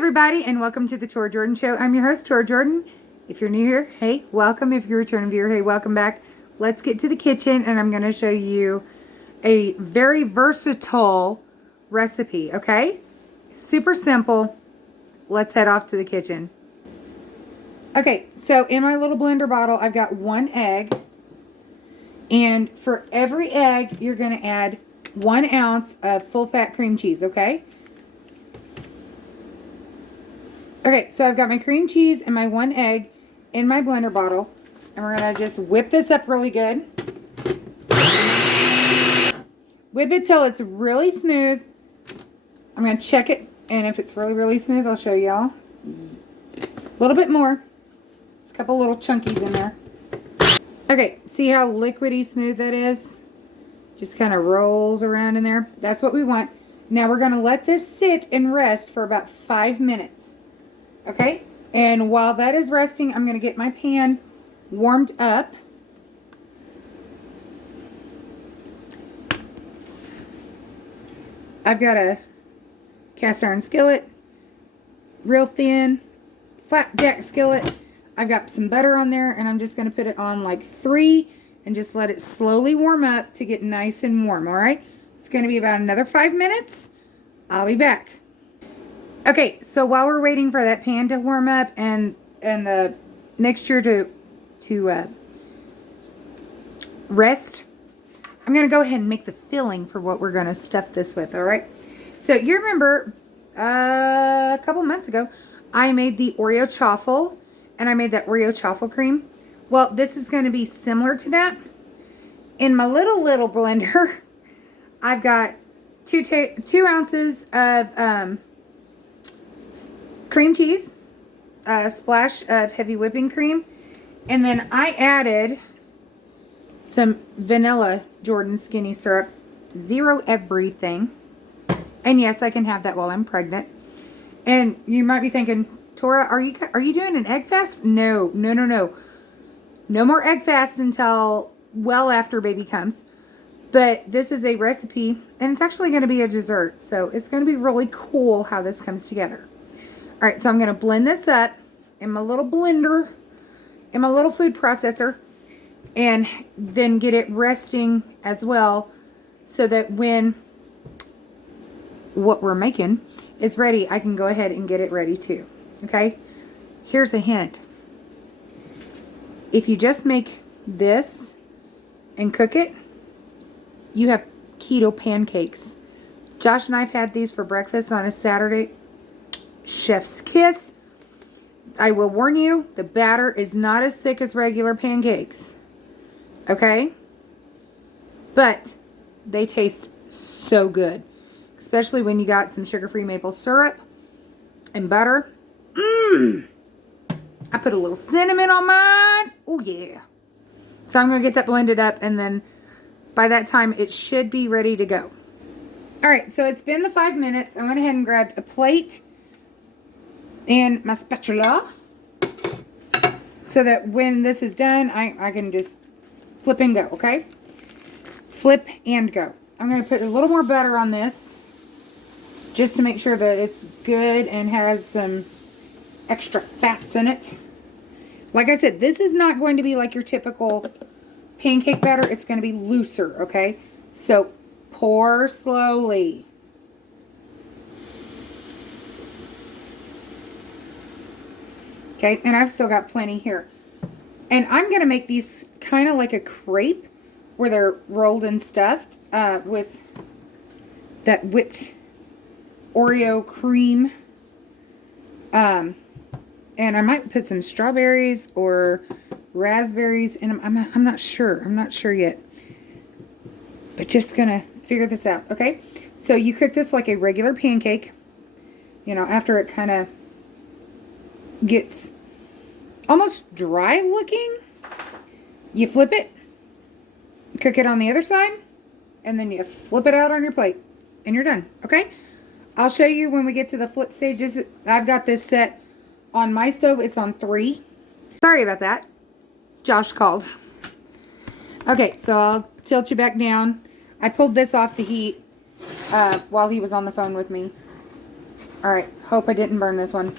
everybody, and welcome to the Tora Jordan Show. I'm your host, Tora Jordan. If you're new here, hey, welcome. If you're a returning viewer, hey, welcome back. Let's get to the kitchen, and I'm going to show you a very versatile recipe, okay? Super simple. Let's head off to the kitchen. Okay, so in my little blender bottle, I've got 1 egg. And for every egg, you're going to add 1 ounce of full-fat cream cheese, okay? Okay, so I've got my cream cheese and my 1 egg in my blender bottle. And we're going to just whip this up really good. Whip it till it's really smooth. I'm going to check it. And if it's really, really smooth, I'll show y'all. A little bit more. There's a couple little chunkies in there. Okay, see how liquidy smooth that is? Just kind of rolls around in there. That's what we want. Now we're going to let this sit and rest for about 5 minutes. Okay, and while that is resting, I'm going to get my pan warmed up. I've got a cast iron skillet, real thin, flapjack skillet. I've got some butter on there, and I'm just going to put it on like 3 and just let it slowly warm up to get nice and warm, all right? It's going to be about another 5 minutes. I'll be back. Okay, so while we're waiting for that pan to warm up and the mixture to rest, I'm going to go ahead and make the filling for what we're going to stuff this with, all right? So you remember a couple months ago, I made the Oreo chaffle, and I made that Oreo chaffle cream. Well, this is going to be similar to that. In my little blender, I've got 2 ounces of cream cheese, a splash of heavy whipping cream, and then I added some vanilla Jordan Skinny Syrup, 0 everything. And yes, I can have that while I'm pregnant. And you might be thinking, Tora, are you doing an egg fast? No. No more egg fasts until well after baby comes. But this is a recipe, and it's actually going to be a dessert. So it's going to be really cool how this comes together. All right, so I'm going to blend this up in my little blender, in my little food processor, and then get it resting as well so that when what we're making is ready, I can go ahead and get it ready too. Okay? Here's a hint. If you just make this and cook it, you have keto pancakes. Josh and I have had these for breakfast on a Saturday. Chef's kiss. I will warn you, the batter is not as thick as regular pancakes. Okay? But they taste so good. Especially when you got some sugar-free maple syrup and butter. I put a little cinnamon on mine. Oh, yeah. So I'm going to get that blended up, and then by that time, it should be ready to go. All right, so it's been the 5 minutes. I went ahead and grabbed a plate and my spatula so that when this is done, I can just flip and go, okay? Flip and go. I'm going to put a little more butter on this just to make sure that it's good and has some extra fats in it. Like I said, this is not going to be like your typical pancake batter. It's going to be looser, okay? So pour slowly. Okay, and I've still got plenty here. And I'm going to make these kind of like a crepe where they're rolled and stuffed with that whipped Oreo cream. And I might put some strawberries or raspberries in them. I'm not sure. I'm not sure yet. But just going to figure this out, okay? So you cook this like a regular pancake. You know, after it kind of gets almost dry looking, you flip it, cook it on the other side, and then you flip it out on your plate, and you're done, okay? I'll show you when we get to the flip stages. I've got this set on my stove. It's on 3. Sorry about that. Josh called. Okay, so I'll tilt you back down. I pulled this off the heat while he was on the phone with me. All right, hope I didn't burn this one.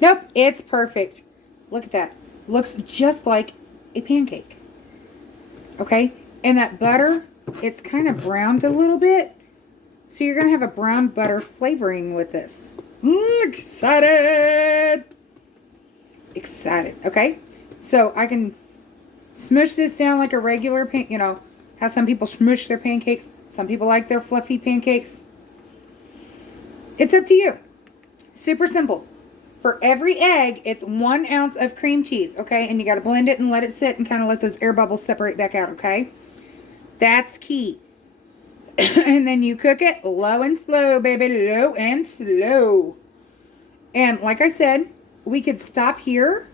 Nope, it's perfect. Look at that. Looks just like a pancake. Okay, and that butter, it's kind of browned a little bit. So you're going to have a brown butter flavoring with this. Excited! Excited, okay? So I can smush this down like a regular you know, how some people smush their pancakes. Some people like their fluffy pancakes. It's up to you. Super simple. For every egg, it's 1 ounce of cream cheese, okay? And you got to blend it and let it sit and kind of let those air bubbles separate back out, okay? That's key. And then you cook it low and slow, baby. Low and slow. And like I said, we could stop here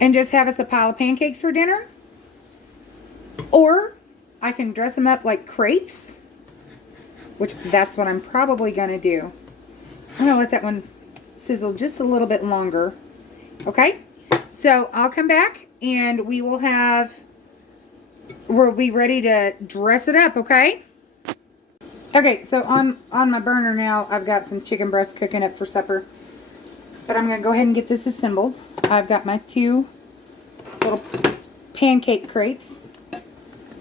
and just have us a pile of pancakes for dinner. Or I can dress them up like crepes, which that's what I'm probably going to do. I'm going to let that one sizzle just a little bit longer. Okay? So I'll come back and we'll be ready to dress it up, okay? Okay, so on my burner now, I've got some chicken breast cooking up for supper. But I'm going to go ahead and get this assembled. I've got my 2 little pancake crepes.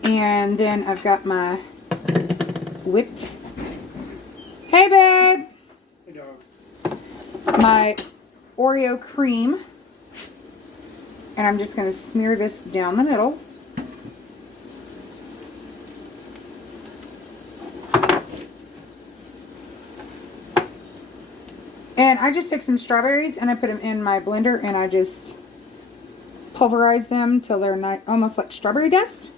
And then I've got my whipped. Hey, babe! Hey, dog. My Oreo cream. And I'm just going to smear this down the middle. And I just took some strawberries and I put them in my blender and I just pulverize them till they're not, almost like strawberry dust.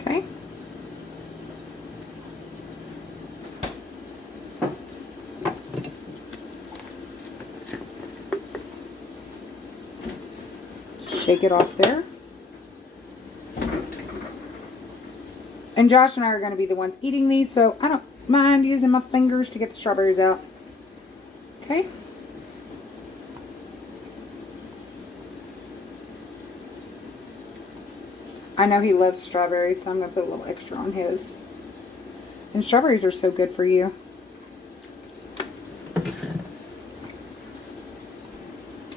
Okay. Shake it off there. And Josh and I are going to be the ones eating these, so I don't mind using my fingers to get the strawberries out. Okay. I know he loves strawberries, so I'm going to put a little extra on his. And strawberries are so good for you.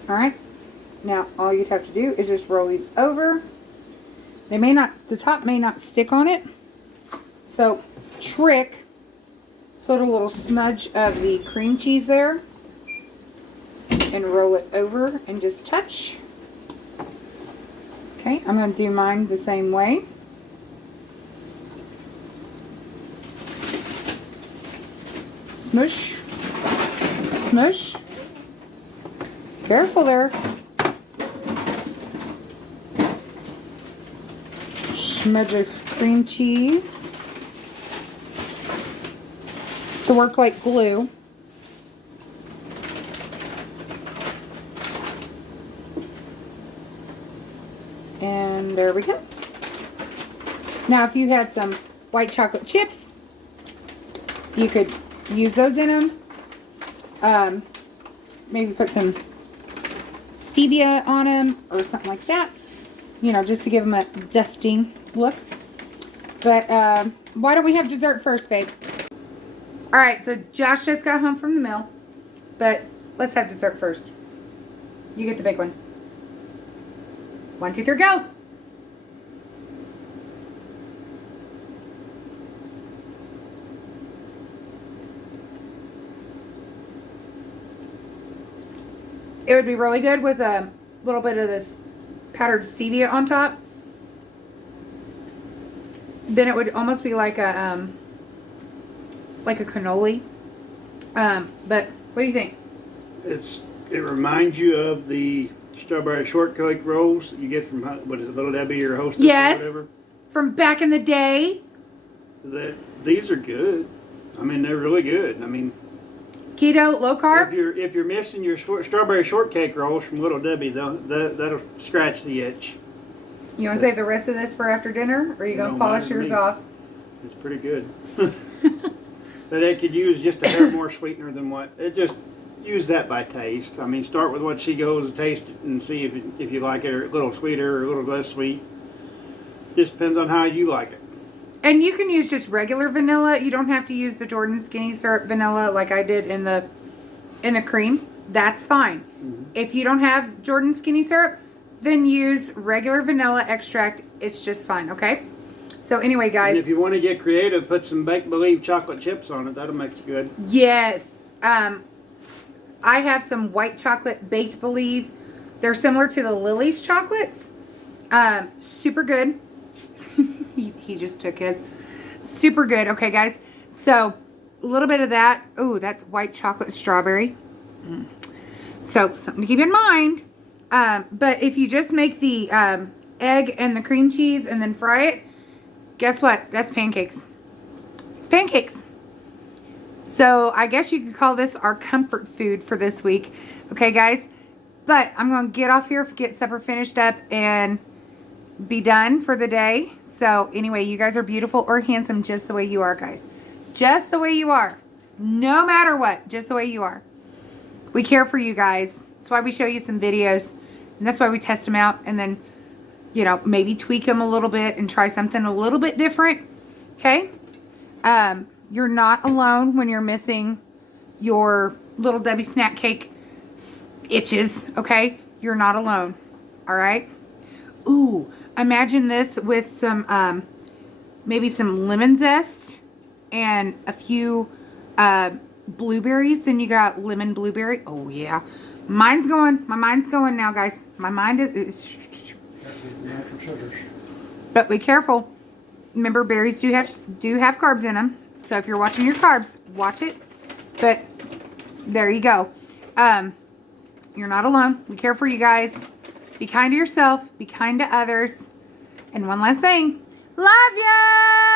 Alright. Now, all you'd have to do is just roll these over. They may not, the top may not stick on it. So, trick. Put a little smudge of the cream cheese there and roll it over and just touch. Okay, I'm going to do mine the same way. Smush, smush. Careful there. Smudge of cream cheese to work like glue. And there we go. Now if you had some white chocolate chips, you could use those in them. Maybe put some stevia on them or something like that. You know, just to give them a dusting look. But why don't we have dessert first, babe? Alright, so Josh just got home from the mill. But let's have dessert first. You get the big one. 1, 2, 3, go! It would be really good with a little bit of this powdered stevia on top. Then it would almost be like a cannoli. But what do you think? It reminds you of the strawberry shortcake rolls that you get from, what is it, Little Debbie or Hostess Yes, or whatever. from back in the day. These are good. I mean, they're really good. I mean, Keto, low carb. if you're missing your strawberry shortcake rolls from Little Debbie, that'll scratch the itch. You want to save the rest of this for after dinner, or are you going to polish yours off? It's pretty good. But it could use just a hair more sweetener than what it just. Use that by taste. I mean, start with what she goes to taste it and see if you like it a little sweeter or a little less sweet. Just depends on how you like it. And you can use just regular vanilla. You don't have to use the Jordan Skinny Syrup vanilla like I did in the cream. That's fine. If you don't have Jordan Skinny Syrup, then use regular vanilla extract. It's just fine, okay? So anyway, guys. And if you want to get creative, put some Make Believe chocolate chips on it. That'll make you good. Yes. I have some white chocolate Baked Believe. They're similar to the Lily's chocolates. Super good. he just took his. Super good. Okay, guys. So, a little bit of that. Oh, that's white chocolate strawberry. So, something to keep in mind. But if you just make the egg and the cream cheese and then fry it, guess what? That's pancakes. It's pancakes. So, I guess you could call this our comfort food for this week. Okay, guys? But I'm going to get off here, get supper finished up, and be done for the day. So, anyway, you guys are beautiful or handsome just the way you are, guys. Just the way you are. No matter what. Just the way you are. We care for you guys. That's why we show you some videos. And that's why we test them out. And then, you know, maybe tweak them a little bit and try something a little bit different. Okay? You're not alone when you're missing your Little Debbie snack cake itches. Okay? You're not alone. All right? Ooh, imagine this with some, maybe some lemon zest and a few blueberries. Then you got lemon blueberry. Oh, yeah. My mind's going now, guys. My mind is Natural sugars. but be careful. Remember, berries do have carbs in them. So if you're watching your carbs, watch it. But there you go. You're not alone. We care for you guys. Be kind to yourself. Be kind to others. And one last thing. Love ya!